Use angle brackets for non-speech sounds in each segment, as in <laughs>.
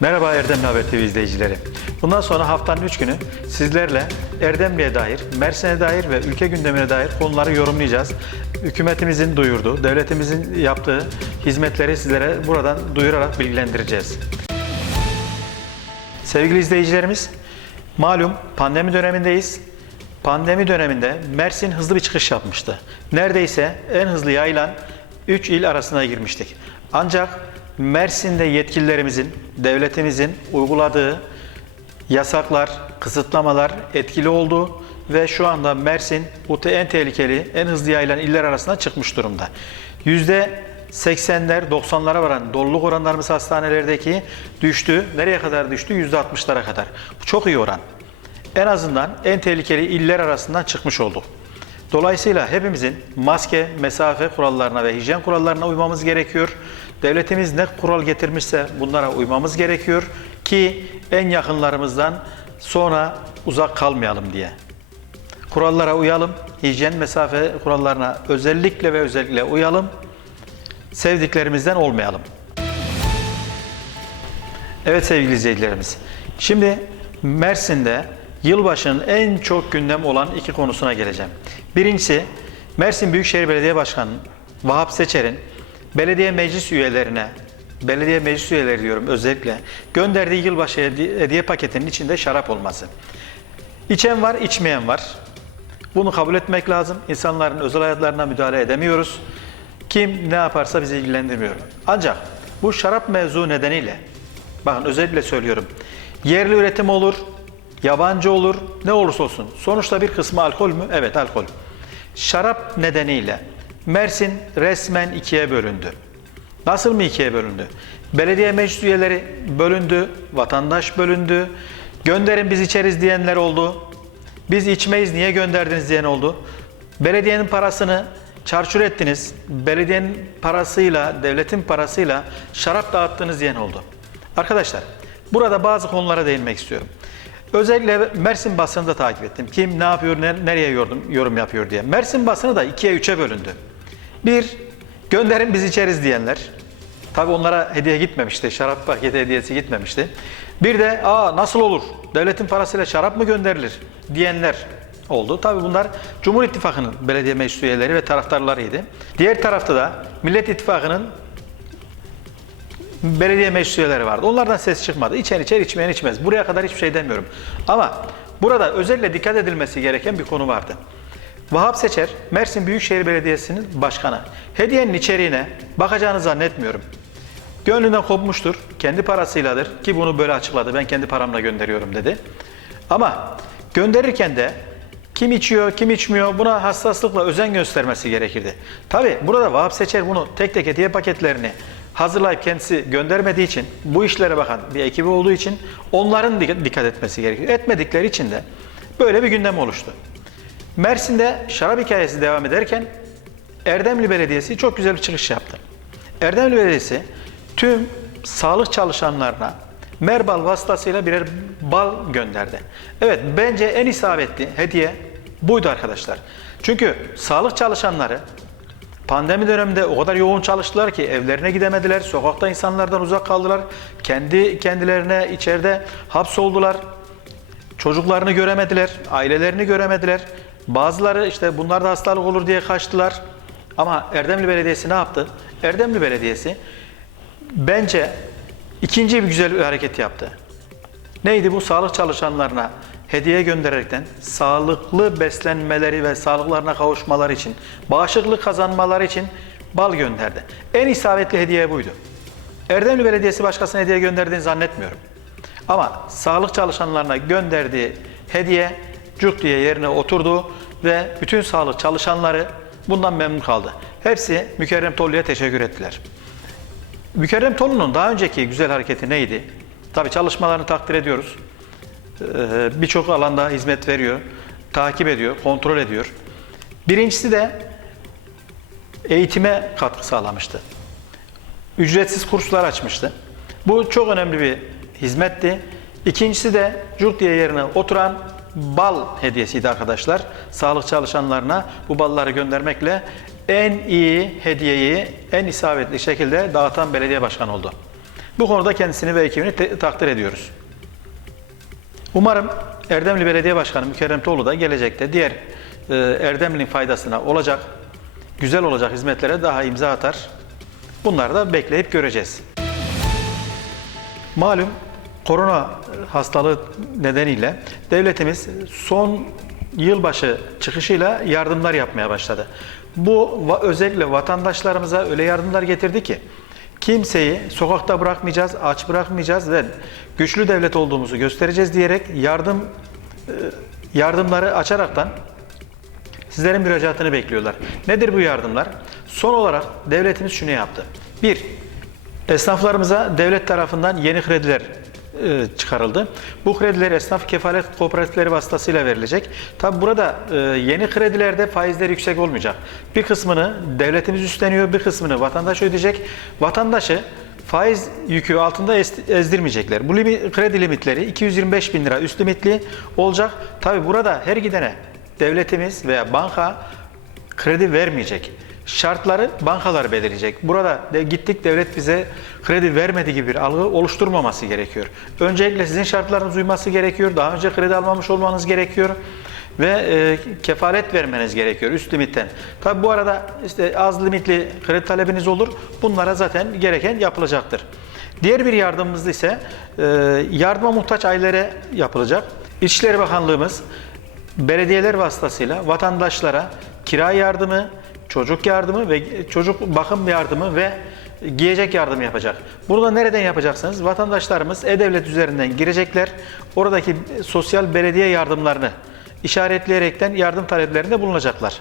Merhaba Erdemli Haber TV izleyicileri. Bundan sonra haftanın 3 günü sizlerle Erdemli'ye dair, Mersin'e dair ve ülke gündemine dair konuları yorumlayacağız. Hükümetimizin duyurduğu, devletimizin yaptığı hizmetleri sizlere buradan duyurarak bilgilendireceğiz. Sevgili izleyicilerimiz, malum pandemi dönemindeyiz. Pandemi döneminde Mersin hızlı bir çıkış yapmıştı. Neredeyse en hızlı yayılan 3 il arasına girmiştik. Ancak Mersin'de yetkililerimizin, devletimizin uyguladığı yasaklar, kısıtlamalar etkili oldu ve şu anda Mersin bu te- en tehlikeli, en hızlı yayılan iller arasına çıkmış durumda. %80'ler, 90'lara varan doluluk oranlarımız hastanelerdeki düştü. Nereye kadar düştü? %60'lara kadar. Bu çok iyi oran. En azından en tehlikeli iller arasından çıkmış olduk. Dolayısıyla hepimizin maske, mesafe kurallarına ve hijyen kurallarına uymamız gerekiyor. Devletimiz ne kural getirmişse bunlara uymamız gerekiyor ki en yakınlarımızdan sonra uzak kalmayalım diye. Kurallara uyalım, hijyen mesafe kurallarına özellikle ve özellikle uyalım. Sevdiklerimizden olmayalım. Evet sevgili izleyicilerimiz. Şimdi Mersin'de yılbaşının en çok gündem olan iki konusuna geleceğim. Birincisi Mersin Büyükşehir Belediye Başkanı Vahap Seçer'in belediye meclis üyelerine belediye meclis üyeleri diyorum özellikle gönderdiği yılbaşı hedi- hediye paketinin içinde şarap olması. İçen var, içmeyen var. Bunu kabul etmek lazım. İnsanların özel hayatlarına müdahale edemiyoruz. Kim ne yaparsa bizi ilgilendirmiyor. Ancak bu şarap mevzu nedeniyle, bakın özellikle söylüyorum, yerli üretim olur, yabancı olur, ne olursa olsun. Sonuçta bir kısmı alkol mü? Evet alkol. Şarap nedeniyle Mersin resmen ikiye bölündü. Nasıl mı ikiye bölündü? Belediye meclis üyeleri bölündü, vatandaş bölündü, gönderin biz içeriz diyenler oldu. Biz içmeyiz niye gönderdiniz diyen oldu. Belediyenin parasını çarçur ettiniz. Belediyenin parasıyla, devletin parasıyla şarap dağıttınız diyen oldu. Arkadaşlar, burada bazı konulara değinmek istiyorum. Özellikle Mersin basını da takip ettim. Kim ne yapıyor, ne- nereye yorum, yorum yapıyor diye. Mersin basını da ikiye üçe bölündü. Bir, gönderin biz içeriz diyenler. Tabi onlara hediye gitmemişti, şarap paketi hediyesi gitmemişti. Bir de aa nasıl olur, devletin parasıyla şarap mı gönderilir diyenler oldu. Tabi bunlar Cumhur İttifakı'nın belediye meclis üyeleri ve taraftarlarıydı. Diğer tarafta da Millet İttifakı'nın belediye meclis üyeleri vardı. Onlardan ses çıkmadı. İçen içer, içmeyen içmez. Buraya kadar hiçbir şey demiyorum. Ama burada özellikle dikkat edilmesi gereken bir konu vardı. Vahap Seçer, Mersin Büyükşehir Belediyesi'nin başkanı. Hediyenin içeriğine bakacağını zannetmiyorum. Gönlünden kopmuştur. Kendi parasıyladır ki bunu böyle açıkladı. Ben kendi paramla gönderiyorum dedi. Ama gönderirken de kim içiyor, kim içmiyor buna hassaslıkla özen göstermesi gerekirdi. Tabi burada Vahap Seçer bunu tek tek hediye paketlerini hazırlayıp kendisi göndermediği için, bu işlere bakan bir ekibi olduğu için onların dik- dikkat etmesi gerekiyor. Etmedikleri için de böyle bir gündem oluştu. Mersin'de şarap hikayesi devam ederken Erdemli Belediyesi çok güzel bir çıkış yaptı. Erdemli Belediyesi tüm sağlık çalışanlarına Merbal vasıtasıyla birer bal gönderdi. Evet bence en isabetli hediye buydu arkadaşlar. Çünkü sağlık çalışanları Pandemi döneminde o kadar yoğun çalıştılar ki evlerine gidemediler, sokakta insanlardan uzak kaldılar, kendi kendilerine içeride hapsoldular, çocuklarını göremediler, ailelerini göremediler. Bazıları işte bunlarda hastalık olur diye kaçtılar. Ama Erdemli Belediyesi ne yaptı? Erdemli Belediyesi bence ikinci bir güzel bir hareket yaptı. Neydi bu? Sağlık çalışanlarına hediye göndererekten sağlıklı beslenmeleri ve sağlıklarına kavuşmaları için, bağışıklık kazanmaları için bal gönderdi. En isabetli hediye buydu. Erdemli Belediyesi başkasına hediye gönderdiğini zannetmiyorum. Ama sağlık çalışanlarına gönderdiği hediye cuk diye yerine oturdu ve bütün sağlık çalışanları bundan memnun kaldı. Hepsi Mükerrem Tollu'ya teşekkür ettiler. Mükerrem Tolu'nun daha önceki güzel hareketi neydi? Tabii çalışmalarını takdir ediyoruz. Ee, Birçok alanda hizmet veriyor, takip ediyor, kontrol ediyor. Birincisi de eğitime katkı sağlamıştı. Ücretsiz kurslar açmıştı. Bu çok önemli bir hizmetti. İkincisi de cuk diye yerine oturan bal hediyesiydi arkadaşlar. Sağlık çalışanlarına bu balları göndermekle en iyi hediyeyi en isabetli şekilde dağıtan belediye başkanı oldu. Bu konuda kendisini ve ekibini takdir ediyoruz. Umarım Erdemli Belediye Başkanı Mükerrem Toğlu da gelecekte diğer e, Erdemli'nin faydasına olacak, güzel olacak hizmetlere daha imza atar. Bunları da bekleyip göreceğiz. Malum korona hastalığı nedeniyle devletimiz son yılbaşı çıkışıyla yardımlar yapmaya başladı. Bu özellikle vatandaşlarımıza öyle yardımlar getirdi ki kimseyi sokakta bırakmayacağız, aç bırakmayacağız ve güçlü devlet olduğumuzu göstereceğiz diyerek yardım e, yardımları açaraktan Sizlerin müracaatını bekliyorlar. Nedir bu yardımlar? Son olarak devletimiz şunu yaptı. Bir, esnaflarımıza devlet tarafından yeni krediler çıkarıldı. Bu krediler esnaf kefalet kooperatifleri vasıtasıyla verilecek. Tabi burada e, yeni kredilerde faizler yüksek olmayacak. Bir kısmını devletimiz üstleniyor, bir kısmını vatandaş ödeyecek. Vatandaşı faiz yükü altında ez- ezdirmeyecekler. Bu limi- kredi limitleri 225 bin lira üst limitli olacak. Tabi burada her gidene devletimiz veya banka kredi vermeyecek. Şartları bankalar belirleyecek. Burada de gittik devlet bize kredi vermedi gibi bir algı oluşturmaması gerekiyor. Öncelikle sizin şartlarınız uyması gerekiyor. Daha önce kredi almamış olmanız gerekiyor ve e, kefalet vermeniz gerekiyor üst limitten. Tabi bu arada işte az limitli kredi talebiniz olur. Bunlara zaten gereken yapılacaktır. Diğer bir yardımımız ise e, yardıma muhtaç ailelere yapılacak. İçişleri Bakanlığımız belediyeler vasıtasıyla vatandaşlara kira yardımı, çocuk yardımı ve çocuk bakım yardımı ve giyecek yardım yapacak. Burada nereden yapacaksınız? Vatandaşlarımız E-Devlet üzerinden girecekler. Oradaki sosyal belediye yardımlarını işaretleyerekten yardım taleplerinde bulunacaklar.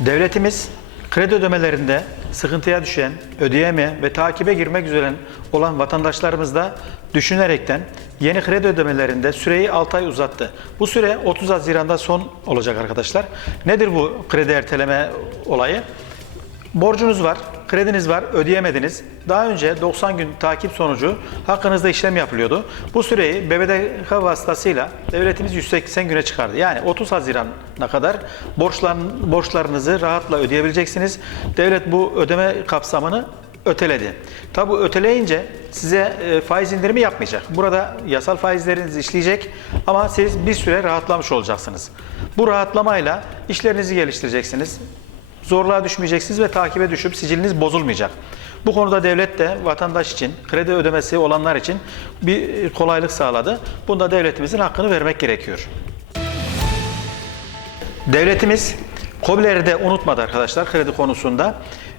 Devletimiz kredi ödemelerinde sıkıntıya düşen, ödeyemeyen ve takibe girmek üzere olan vatandaşlarımız da düşünerekten yeni kredi ödemelerinde süreyi 6 ay uzattı. Bu süre 30 Haziran'da son olacak arkadaşlar. Nedir bu kredi erteleme olayı? Borcunuz var, krediniz var, ödeyemediniz. Daha önce 90 gün takip sonucu hakkınızda işlem yapılıyordu. Bu süreyi BBDK vasıtasıyla devletimiz 180 güne çıkardı. Yani 30 Haziran'a kadar borçların, borçlarınızı rahatla ödeyebileceksiniz. Devlet bu ödeme kapsamını öteledi. Tabi öteleyince size e, faiz indirimi yapmayacak. Burada yasal faizleriniz işleyecek ama siz bir süre rahatlamış olacaksınız. Bu rahatlamayla işlerinizi geliştireceksiniz zorluğa düşmeyeceksiniz ve takibe düşüp siciliniz bozulmayacak. Bu konuda devlet de vatandaş için, kredi ödemesi olanlar için bir kolaylık sağladı. Bunda devletimizin hakkını vermek gerekiyor. Devletimiz COBİ'leri de unutmadı arkadaşlar kredi konusunda.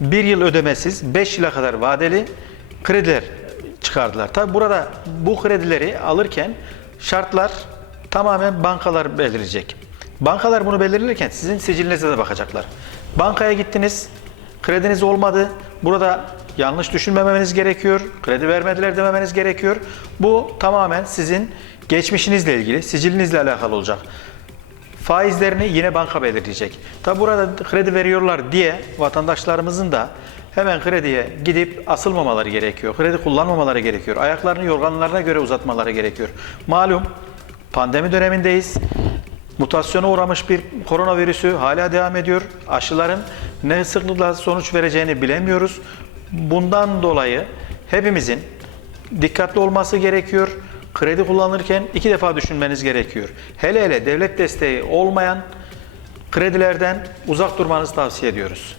Bir yıl ödemesiz 5 yıla kadar vadeli krediler çıkardılar. Tabi burada bu kredileri alırken şartlar tamamen bankalar belirleyecek. Bankalar bunu belirlerken sizin sicilinize de bakacaklar. Bankaya gittiniz, krediniz olmadı. Burada yanlış düşünmemeniz gerekiyor. Kredi vermediler dememeniz gerekiyor. Bu tamamen sizin geçmişinizle ilgili, sicilinizle alakalı olacak. Faizlerini yine banka belirleyecek. Tabi burada kredi veriyorlar diye vatandaşlarımızın da hemen krediye gidip asılmamaları gerekiyor. Kredi kullanmamaları gerekiyor. Ayaklarını yorganlarına göre uzatmaları gerekiyor. Malum pandemi dönemindeyiz. Mutasyona uğramış bir koronavirüsü hala devam ediyor. Aşıların ne sıklıkla sonuç vereceğini bilemiyoruz. Bundan dolayı hepimizin dikkatli olması gerekiyor. Kredi kullanırken iki defa düşünmeniz gerekiyor. Hele hele devlet desteği olmayan kredilerden uzak durmanızı tavsiye ediyoruz.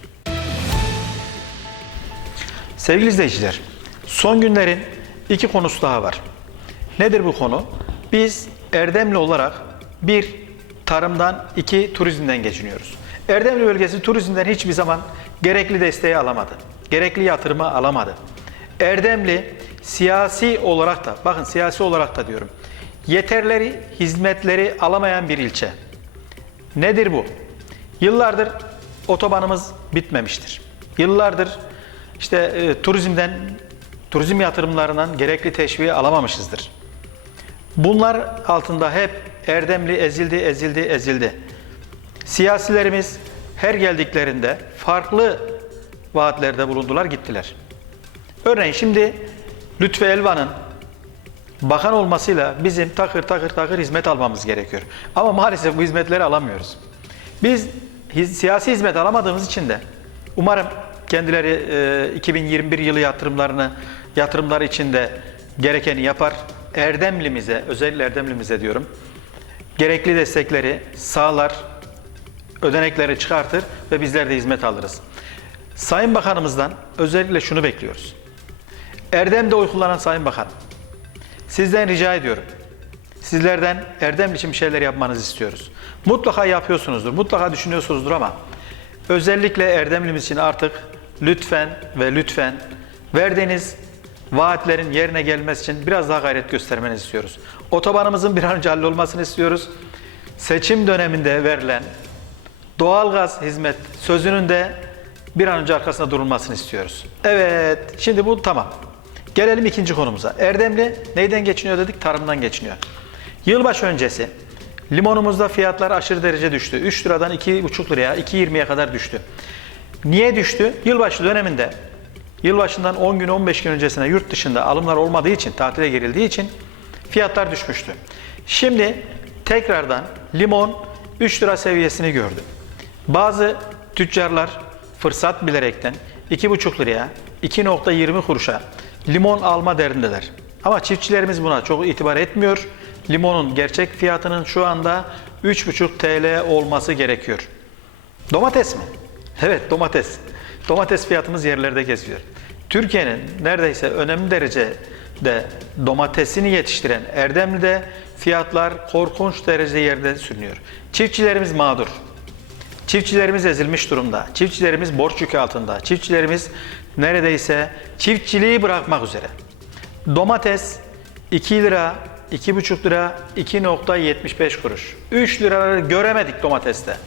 Sevgili izleyiciler, son günlerin iki konusu daha var. Nedir bu konu? Biz Erdemli olarak bir tarımdan, iki turizmden geçiniyoruz. Erdemli bölgesi turizmden hiçbir zaman gerekli desteği alamadı. Gerekli yatırımı alamadı. Erdemli siyasi olarak da, bakın siyasi olarak da diyorum, yeterleri, hizmetleri alamayan bir ilçe. Nedir bu? Yıllardır otobanımız bitmemiştir. Yıllardır işte e, turizmden, turizm yatırımlarından gerekli teşviği alamamışızdır. Bunlar altında hep Erdemli ezildi, ezildi, ezildi. Siyasilerimiz her geldiklerinde farklı vaatlerde bulundular, gittiler. Örneğin şimdi Lütfü Elvan'ın bakan olmasıyla bizim takır takır takır hizmet almamız gerekiyor. Ama maalesef bu hizmetleri alamıyoruz. Biz siyasi hizmet alamadığımız için de umarım kendileri e, 2021 yılı yatırımlarını yatırımlar içinde gerekeni yapar. Erdemlimize, özellikle Erdemlimize diyorum. Gerekli destekleri sağlar, ödenekleri çıkartır ve bizler de hizmet alırız. Sayın Bakanımızdan özellikle şunu bekliyoruz. Erdem'de oy kullanan Sayın Bakanım, sizden rica ediyorum. Sizlerden Erdem için bir şeyler yapmanızı istiyoruz. Mutlaka yapıyorsunuzdur, mutlaka düşünüyorsunuzdur ama özellikle Erdemlimiz için artık lütfen ve lütfen verdiğiniz vaatlerin yerine gelmesi için biraz daha gayret göstermenizi istiyoruz. Otobanımızın bir an önce hallolmasını istiyoruz. Seçim döneminde verilen doğalgaz hizmet sözünün de bir an önce arkasında durulmasını istiyoruz. Evet, şimdi bu tamam. Gelelim ikinci konumuza. Erdemli neyden geçiniyor dedik? Tarımdan geçiniyor. Yılbaşı öncesi limonumuzda fiyatlar aşırı derece düştü. 3 liradan 2,5 liraya, 2,20'ye kadar düştü. Niye düştü? Yılbaşı döneminde yılbaşından 10 gün 15 gün öncesine yurt dışında alımlar olmadığı için, tatile girildiği için fiyatlar düşmüştü. Şimdi tekrardan limon 3 lira seviyesini gördü. Bazı tüccarlar fırsat bilerekten 2,5 liraya, 2.20 kuruşa limon alma derdindeler. Ama çiftçilerimiz buna çok itibar etmiyor. Limonun gerçek fiyatının şu anda 3,5 TL olması gerekiyor. Domates mi? <laughs> Evet domates. Domates fiyatımız yerlerde geziyor. Türkiye'nin neredeyse önemli derecede domatesini yetiştiren Erdemli'de fiyatlar korkunç derecede yerde sürünüyor. Çiftçilerimiz mağdur. Çiftçilerimiz ezilmiş durumda. Çiftçilerimiz borç yükü altında. Çiftçilerimiz neredeyse çiftçiliği bırakmak üzere. Domates 2 lira, 2,5 lira, 2.75 kuruş. 3 liraları göremedik domateste.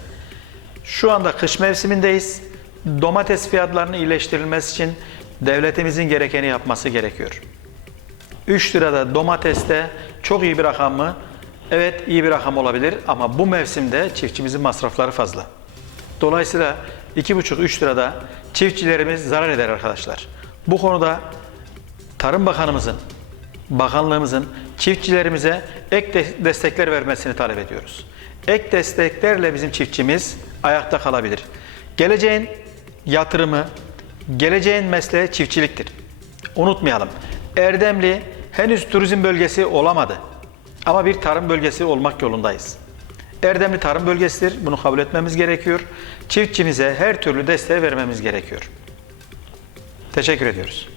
Şu anda kış mevsimindeyiz. Domates fiyatlarının iyileştirilmesi için devletimizin gerekeni yapması gerekiyor. 3 lirada domateste çok iyi bir rakam mı? Evet iyi bir rakam olabilir ama bu mevsimde çiftçimizin masrafları fazla. Dolayısıyla 2,5-3 lirada çiftçilerimiz zarar eder arkadaşlar. Bu konuda Tarım Bakanımızın, bakanlığımızın çiftçilerimize ek de- destekler vermesini talep ediyoruz. Ek desteklerle bizim çiftçimiz ayakta kalabilir. Geleceğin yatırımı, geleceğin mesleği çiftçiliktir. Unutmayalım. Erdemli henüz turizm bölgesi olamadı. Ama bir tarım bölgesi olmak yolundayız. Erdemli tarım bölgesidir. Bunu kabul etmemiz gerekiyor. Çiftçimize her türlü desteği vermemiz gerekiyor. Teşekkür ediyoruz.